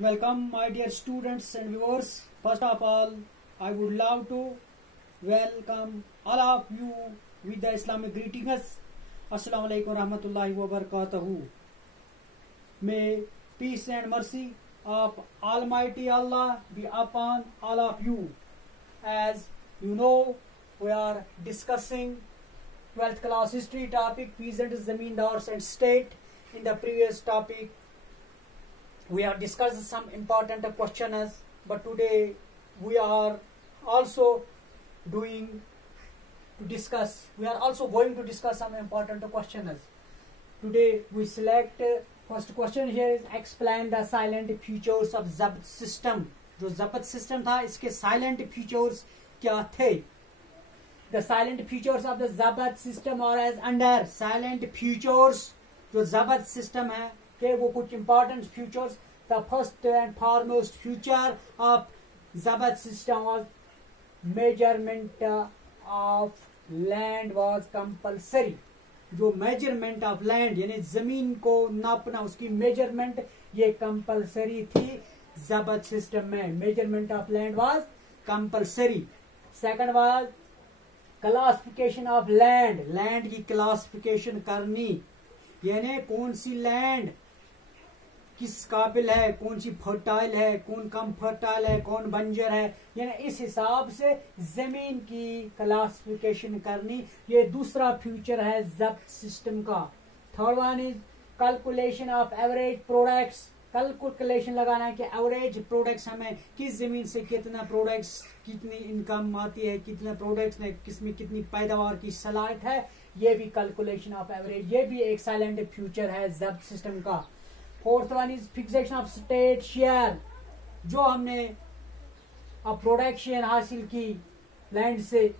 Welcome, my dear students and viewers. First of all, I would love to welcome all of you with the Islamic greetings. Assalamu alaikum warahmatullahi wabarakatuh. May peace and mercy of Almighty Allah be upon all of you. As you know, we are discussing 12th class history topic, peasants, zamindars and state. In the previous topic, we have discussed some important questions, but today we are also going to discuss some important questions. Today we select first question here is explain the silent features of Zabt system. जो Zabt system था इसके silent features क्या थे? The silent features of the Zabt system are as under. Silent features जो Zabt system है के वो कुछ important features. The first and foremost feature of Zabt system was measurement of land was compulsory. जो measurement of land यानी जमीन को नापना उसकी measurement ये compulsory थी Zabt system में. Measurement of land was compulsory. Second was classification of land. Land की classification करनी यानी कौन सी land किस काबिल है, कौन सी फर्टाइल है, कौन कम फर्टाइल है, कौन बंजर है, यानी इस हिसाब से जमीन की क्लासिफिकेशन करनी. ये दूसरा फ्यूचर है जब्त सिस्टम का. Third one is calculation of average products. Calculation लगाना है कि एवरेज प्रोडक्ट्स हमें किस जमीन से कितना प्रोडक्ट्स, कितनी इनकम आती है, कितने प्रोडक्ट्स में किसमें कितनी पैदावार की सलाहियत है, ये भी कैलकुलेशन ऑफ एवरेज. ये भी एक साइलेंट फ्यूचर है जब्त सिस्टम का. Fourth one is fixation of state share. जो हमने अब प्रोडक्शन हासिल की लैंड से,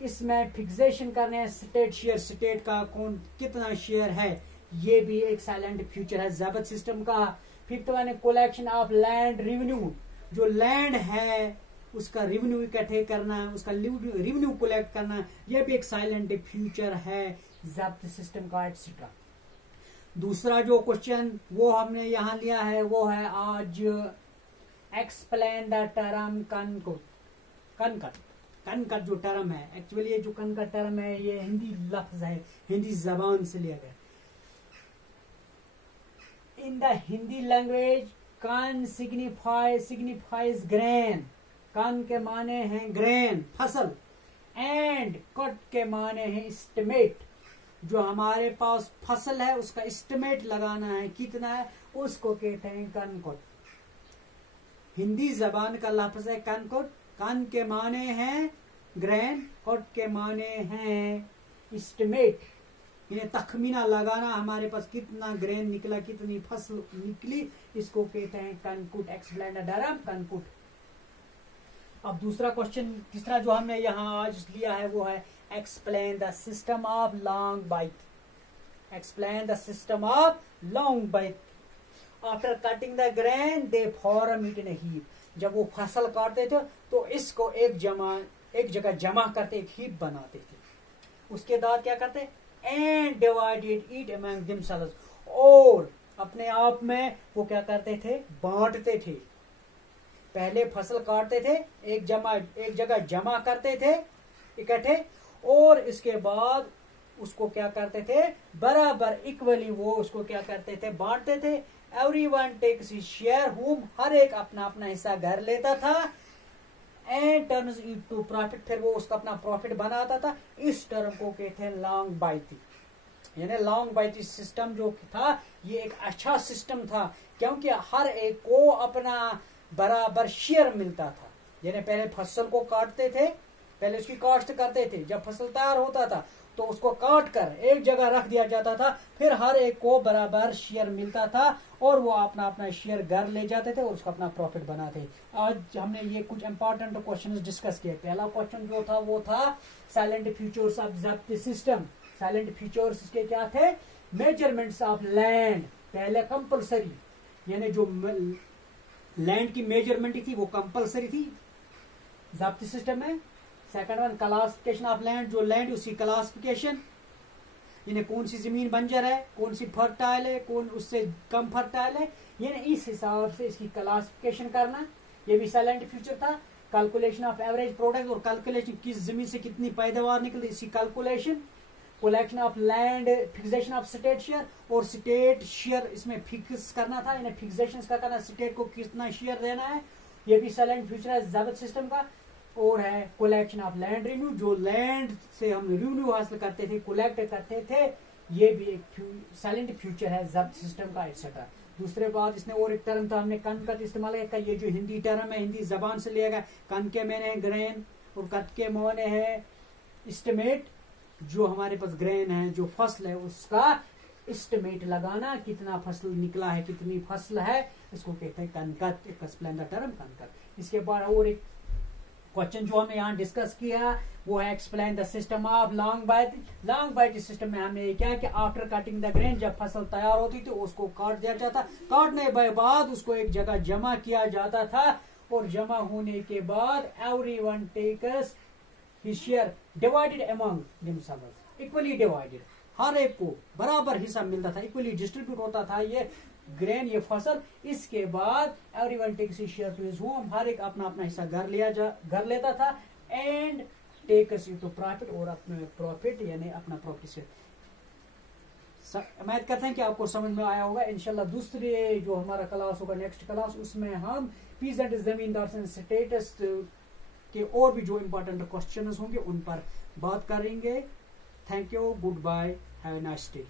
इसमें फिक्सेशन करने हैं स्टेट शेयर. स्टेट का कौन कितना शेयर है, ये भी एक साइलेंट फ्यूचर है जब्त सिस्टम का. फिफ्थ वन है कलेक्शन ऑफ लैंड रेवेन्यू. जो लैंड है उसका रेवेन्यू इकट्ठे करना, उसका रेवेन्यू कलेक्ट करना, यह भी एक साइलेंट फ्यूचर है जब्त सिस्टम का एटसेट्रा. दूसरा जो क्वेश्चन वो हमने यहाँ लिया है वो है आज एक्सप्लेन द टर्म कनकट. कनकट जो टर्म है, एक्चुअली ये जो कनकट टर्म है ये हिंदी लफ्ज है, हिंदी जबान से लिया गया. इन द हिंदी लैंग्वेज कन सिग्निफाइज ग्रेन. कन के माने हैं ग्रेन फसल, एंड कट के माने हैं एस्टिमेट. जो हमारे पास फसल है उसका एस्टिमेट लगाना है कितना है, उसको कहते हैं कनकट. हिंदी जबान का लफ्ज है कनकट. कन के माने हैं ग्रेन, कट के माने हैं एस्टिमेट. इन्हें तखमीना लगाना हमारे पास कितना ग्रेन निकला, कितनी फसल निकली, इसको कहते हैं कनकट. Explain the term kankut. अब दूसरा क्वेश्चन तीसरा जो हमने यहाँ आज लिया है वो है explain the system of long bite. Explain the system of long bite. After cutting the grain, they form it in a heap. जब वो फसल काटते थे तो इसको एक जगह जमा करते, एक हीप बनाते थे. उसके बाद क्या करते, and divided it among themselves. और अपने आप में वो क्या करते थे, बांटते थे. पहले फसल काटते थे, एक जगह जमा करते थे इकट्ठे, और इसके बाद उसको क्या करते थे, बराबर इक्वली वो उसको क्या करते थे, बांटते थे. Everyone takes his share home. हर एक अपना अपना हिस्सा घर लेता था. And turns it to profit. फिर वो उसका अपना प्रॉफिट बनाता था. इस टर्म को कहते हैं लॉन्ग बाइटी. यानी लॉन्ग बाइटी सिस्टम जो था ये एक अच्छा सिस्टम था, क्योंकि हर एक को अपना बराबर शेयर मिलता था. यानी पहले फसल को काटते थे, पहले उसकी कास्ट करते थे, जब फसल तैयार होता था तो उसको काट कर एक जगह रख दिया जाता था, फिर हर एक को बराबर शेयर मिलता था और वो अपना अपना शेयर घर ले जाते थे और उसका अपना प्रॉफिट बनाते. आज हमने ये कुछ इंपॉर्टेंट क्वेश्चंस डिस्कस किए. पहला क्वेश्चन जो था वो था साइलेंट फीचर्स ऑफ जब्त सिस्टम. साइलेंट फीचर्स इसके क्या थे, मेजरमेंट्स ऑफ लैंड. पहले कंपल्सरी, यानी जो लैंड की मेजरमेंट थी वो कंपल्सरी थी जब्त सिस्टम में. Second one classification of land. जो लैंड उसकी क्लासिफिकेशन. यानी कौन सी जमीन बंजर है, कौन सी फर्टाइल है, कौन उससे कम फर्टाइल है, यानी इस हिसाब से इसकी क्लासिफिकेशन करना। ये भी साइलेंट फ्यूचर था। कैलकुलेशन ऑफ एवरेज प्रोडक्ट और कैलकुलेशन किस जमीन से कितनी पैदावार निकलती, इसकी calculation. Collection of land, fixation of state share, और स्टेट शेयर इसमें फिक्स करना था, यानी फिक्सेशन का करना, स्टेट को कितना शेयर देना है। ये भी साइलेंट फ्यूचर है जब्त सिस्टम का। और है कलेक्शन ऑफ लैंड रेवेन्यू, जो लैंड से हम रेवेन्यू हासिल करते थे, कलेक्ट करते थे, ये भी एक साइलेंट फ्यूचर है जब्त सिस्टम का, एक्सेट्रा। दूसरे बात इसने और एक टर्म था, हमने कनकत इस्तेमाल किया। ये जो हिंदी टर्म है, हिंदी जबान से लिया गया। कन के मैंने है ग्रेन और कत के माने है एस्टिमेट। जो हमारे पास ग्रेन है, जो फसल है, उसका एस्टिमेट लगाना, कितना फसल निकला है, कितनी फसल है, इसको कहते हैं कनकत। Explain the term kankut. इसके बाद और एक क्वेश्चन जो हमने यहाँ डिस्कस किया वो है explain the system of long bite. Long bite system में हमने क्या है कि आफ्टर कटिंग द ग्रेन, जब फसल तैयार होती थी उसको काट दिया जाता, काटने के बाद उसको एक जगह जमा किया जाता था, और जमा होने के बाद everyone takes his share divided among themselves, equally divided, हर एक को बराबर हिस्सा मिलता था, इक्वली डिस्ट्रीब्यूट होता था ये ग्रेन, ये फसल। इसके बाद everyone takes his share to his home, हर एक अपना अपना हिस्सा घर लेता था, एंड टेक्स टू प्रॉफिट, और अपने प्रॉफिट यानी अपना प्रॉफिट से। उम्मीद करते हैं कि आपको समझ में आया होगा। इंशाल्लाह दूसरे जो हमारा क्लास होगा, नेक्स्ट क्लास, उसमें हम पीजेंट जमींदार स्टेटस के और भी जो इंपॉर्टेंट क्वेश्चन होंगे उन पर बात करेंगे। Thank you, goodbye, have a nice day.